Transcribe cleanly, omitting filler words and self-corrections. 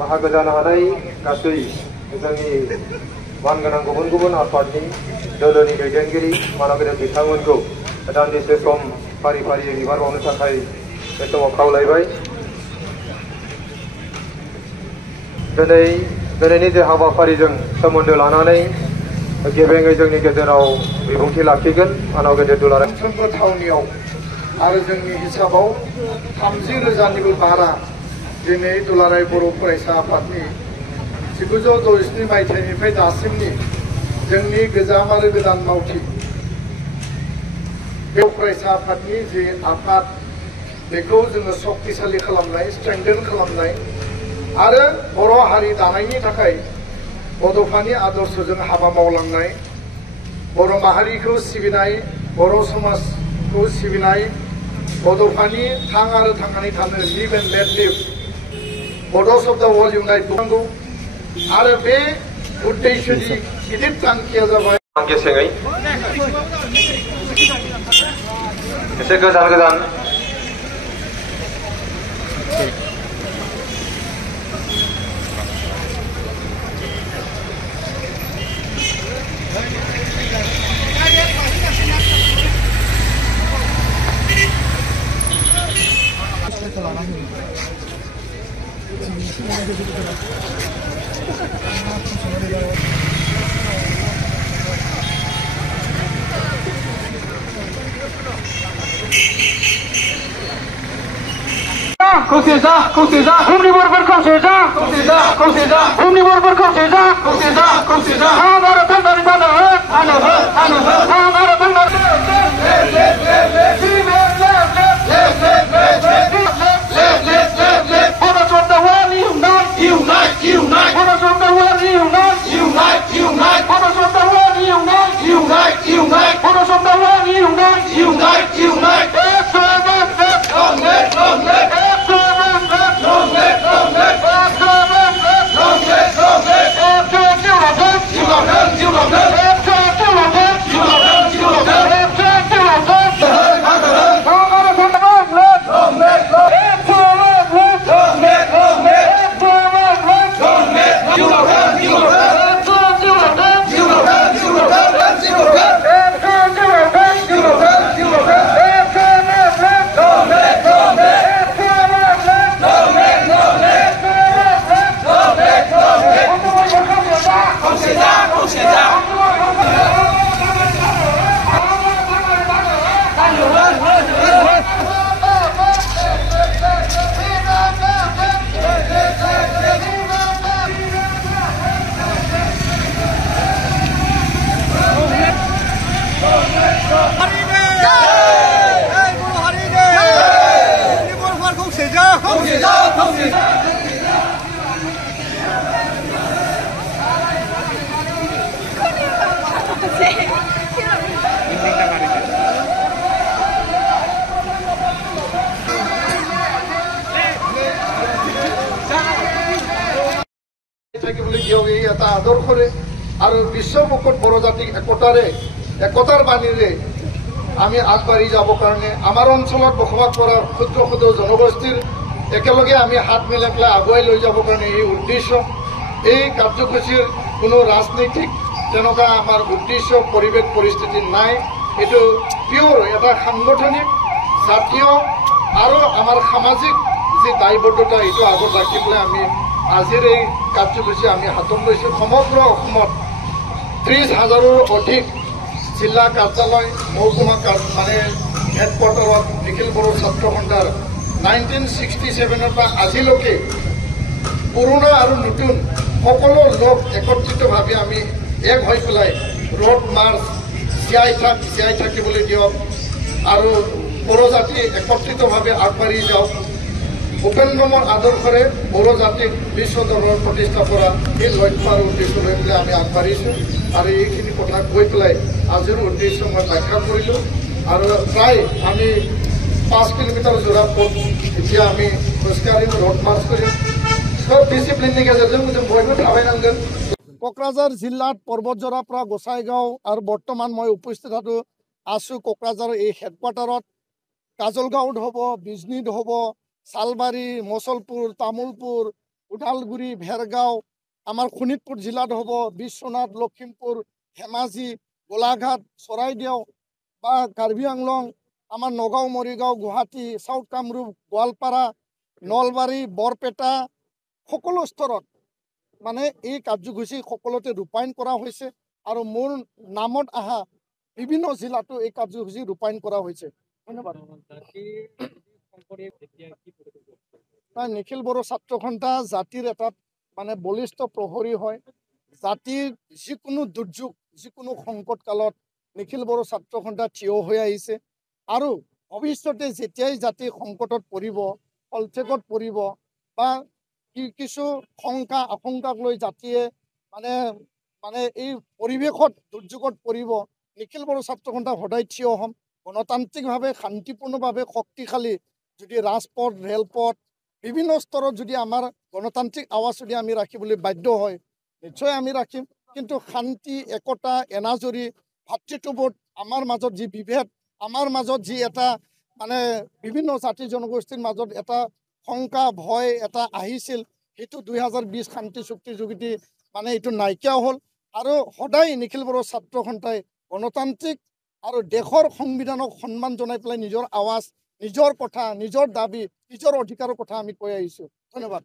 बाहागो जानो हानाय गासै जोंनि मानगोनां गुबुन गुबुन आफादनि दोलोनि दैदेनगिरि मानगोनां बिथांमोनखौ दान्दिसे सम फारि फारियै बिबान बावनो थाखाय बे समाव खावलायबाय। दिनैनि जे हाबाफारिजों सोमोन्दो लानानै गेबेङै जोंनि गेजेराव बिबुंथि लाखिगोन मानव गेदेर दुलाराय मोनफ्रोमबो थावनियाव आरो जोंनि हिसाबाव 30,000निबो बारा दिनै दुलाराय बर' फरायसा आफादनि 1967 मायथाइनिफ्राय दासिमनि जोंनि गोजाम आरो गोदान मावथि बे फरायसा आफादनि जे आफाद बेखौ जोङो शक्तिशालि खालामनाय स्ट्रेंथेन खालामनाय आरो बर' हारि दानायनि थाखाय बड'फानि आदर्शजों हाबा मावलांनाय बर' माहारिखौ सिबिनाय बर' समाजखौ सिबिनाय बड'फानि थां आरो थांनानै थानो live and let live Bodos of the world unite बुंनांगौ आरो बे उद्देश्यनि गिदिर थांखिया जाबाय गेसेङै एसे गोजान खौसेजा बुहुमनि बर'फोर खौसेजा बुहुमनि बर'फोर खौसेजा हा भारत थांनानै थानो हो हा भारत थांनानै Boroughs of the world unite Boroughs of the world unite Boroughs of the world unite Boroughs of the world unite এটা আদৰ্শৰে আৰু বিশ্বমুখত বড়ো জাতিক একতাৰ বাণীৰে আমি আগবাঢ়ি যাবৰ কাৰণে আমাৰ অঞ্চলত বসবাস কৰা ক্ষুদ্ৰ জনগোষ্ঠীৰ একেলগে আমি হাত মিলাই পেলাই আগুৱাই লৈ যাবৰ কাৰণে এই উদ্দেশ্য এই কাৰ্যসূচীৰ কোনো ৰাজনৈতিক তেনেকুৱা আমাৰ উদ্দেশ্য পৰিৱেশ পৰিস্থিতি নাই এইটো পিয়ৰ এটা সাংগঠনিক জাতীয় আৰু আমাৰ সামাজিক যি দায়বদ্ধতা এইটো আগত ৰাখি পেলাই আমি আজিৰ এই কাৰ্যসূচী আমি হাতত লৈছোঁ সমগ্ৰ অসমত 30,000ৰো অধিক জিলা কাৰ্যালয় মহকুমা মানে হেডকোৱাৰ্টাৰত নিখিল বড়ো ছাত্ৰ সন্থাৰ 1967ৰ পৰা আজিলৈকে পুৰণা আৰু নতুন সকলো লোক একত্ৰিতভাৱে আমি এক হৈ পেলাই ৰোড মাৰ্চ জীয়াই থাকিবলৈ দিয়ক আৰু বড়ো জাতি একত্ৰিতভাৱে আগবাঢ়ি যাওক উপেন্দ্ৰমৰ আদৰ্শৰে বড়ো জাতিক বিশ্ব দৰবাৰত প্ৰতিষ্ঠা কৰা এই লক্ষ্য আৰু উদ্দেশ্য লৈ পেলাই আমি আগবাঢ়িছোঁ আৰু এইখিনি কথা কৈ পেলাই আজিৰ উদ্দেশ্য মই ব্যাখ্যা কৰিলোঁ আৰু প্ৰায় আমি 5 কিলোমিটাৰ জোৰা পথ এতিয়া আমি খোজকাঢ়িম ৰোড মাৰ্চ কৰিম সব ডিচিপ্লিনनि गेजेरजों जों बयबो थाबायनांगोन क'क्राझार जिल्लात पर्बतजराৰ পৰা গোসাইগাঁও আৰু বৰ্তমান মই উপস্থিত আছোঁ क'क्राझार এই হেডকোৱাৰ্টাৰত কাজলগাঁৱত হ'ব বিজনীত হ'ব सालबारी मसलपुर तामुलपुर ওদালগুৰি ভেৰগাঁও আমাৰ শোণিতপুৰ জিলাত হ'ব বিশ্বনাথ লখিমপুৰ ধেমাজি গোলাঘাট চৰাইদেউ বা কাৰ্বি আংলং আমাৰ নগাঁও মৰিগাঁও গুৱাহাটী চাউথ কামৰূপ গোৱালপাৰা নলবাৰী বৰপেটা সকলো স্তৰত মানে এই কাৰ্যসূচী সকলোতে ৰূপায়ণ কৰা হৈছে আৰু মোৰ নামত অহা বিভিন্ন জিলাতো এই কাৰ্যসূচী ৰূপায়ণ কৰা হৈছে ধন্যবাদ নিখিল বড়ো ছাত্ৰ সন্থা জাতিৰ এটা মানে বলিষ্ঠ প্ৰহৰী হয় জাতিৰ যিকোনো দুৰ্যোগ যিকোনো সংকট কালত নিখিল বড়ো ছাত্ৰ সন্থা থিয় হৈ আহিছে আৰু ভৱিষ্যতে যেতিয়াই জাতি সংকটত পৰিব অলঠেকত পৰিব বা কিছু শংকা আশংকাক লৈ জাতিয়ে মানে মানে এই পৰিৱেশত দুৰ্যোগত পৰিব নিখিল বড়ো ছাত্ৰ সন্থা সদায় থিয় হ'ম গণতান্ত্ৰিকভাৱে শান্তিপূৰ্ণভাৱে শক্তিশালী যদি ৰাজপথ ৰেলপথ বিভিন্ন স্তৰত যদি আমাৰ গণতান্ত্ৰিক আৱাজ যদি আমি ৰাখিবলৈ বাধ্য হয় নিশ্চয় আমি ৰাখিম কিন্তু শান্তি একতা এনাজৰী ভাতৃত্ববোধ আমাৰ মাজত যি বিভেদ আমাৰ মাজত যি এটা মানে বিভিন্ন জাতি জনগোষ্ঠীৰ মাজত এটা শংকা ভয় এটা আহিছিল সেইটো 2020 শান্তি চুক্তিৰ যোগেদি মানে এইটো নাইকিয়া হ'ল আৰু সদায় নিখিল বড়ো ছাত্ৰ সন্থাই গণতান্ত্ৰিক আৰু দেশৰ সংবিধানক সন্মান জনাই পেলাই নিজৰ আৱাজ নিজৰ কথা নিজৰ দাবী নিজৰ অধিকাৰৰ কথা আমি কৈ আহিছোঁ ধন্যবাদ